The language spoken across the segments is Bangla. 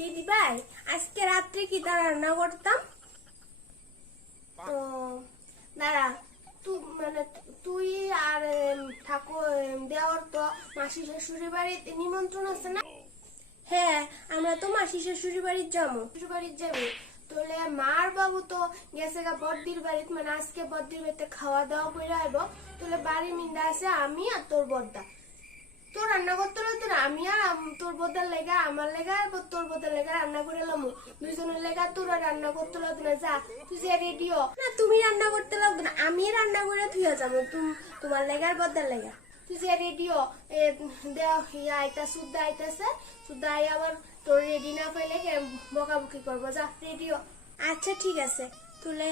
দিদি ভাই, আজকে রাত্রে কি তা রান্না করতাম? তো দাঁড়া, তুই আর ঠাকুর দেওয়ার তো মাসি শাশুড়ি বাড়িতে নিমন্ত্রণ আছে না? হ্যাঁ, আমরা তো মাসি শাশুড়ি বাড়ির যাবো। শ্বশুর বাড়ির যাবো। তাহলে মার বাবু তো গেছে গা বদ্দির বাড়িতে, মানে আজকে বদ্দির বাড়িতে খাওয়া দাওয়া করে আইব। তাহলে বাড়ির মিন্দা আছে আমি আর তোর বদ্দা। তোর রান্না করতে হতো না, আমি আর তোর বদার লেগা আমার লেগা আর তোর বদার লেগা রান্না করে এলাম। দুইজনের লেগা তোর রান্না করতে হতো না। যা তুই যে রেডিও না, তুমি রান্না করতে লাগতো না, আমি রান্না করে থুয়ে যাবো তোমার লেগা আর বদার লেগা। তুই যে রেডিও দেওয়া আইতা শুদ্ধ আইতাছে, শুদ্ধ আই আবার তোর রেডি না পাইলে বকাবকি করবো। যা রেডিও। আচ্ছা ঠিক আছে। তুলে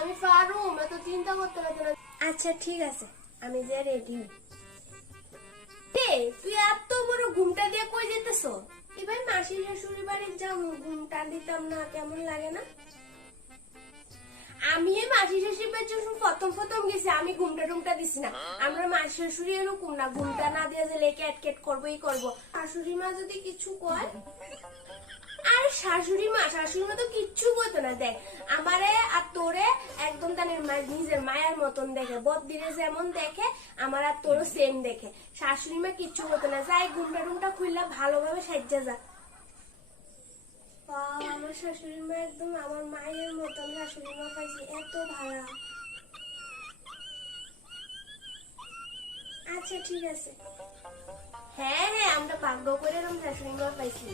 আমি পারুম, এত চিন্তা করতে লাগতো না। আচ্ছা ঠিক আছে, আমি যে রেডি। তুই এত বড় ঘুমটা দিয়ে কই যেতেছ? এবার মাসি শাশুড়ি বাড়ির যাও, ঘুমটা দিতাম না কেমন লাগে না? আমি মাসি শাশুড়ি বাড়ি যখন প্রথম গেছি আমি ঘুমটা টুমটা দিছি না। আমরা মাসি শাশুড়ি এরকম না, ঘুমটা না দিয়ে যে লেকে অ্যাটকেট করবোই করবো। শাশুড়ি মা যদি কিছু কয়, আর শাশুড়ি মা তো কিচ্ছু বলতো না। দেখ আমারে আর তোরে একদম তাদের নিজের মায়ের মতন দেখে, বদ্দিরে যেমন দেখে আমার আর তোরও সেম দেখে। শাশুড়ি মা কিচ্ছু বলতো না। যাই ঘুমটা টুমটা খুললে ভালোভাবে সাজ্জা যা। আমার শাশুড়ি মা একদম আমার মায়ের মতন শাশুড়ি মা পাইছি, এত ভালো। আচ্ছা ঠিক আছে। হ্যাঁ হ্যাঁ, আমরা ভাগ্য করে এরকম শাশুড়ি মা পাইছি।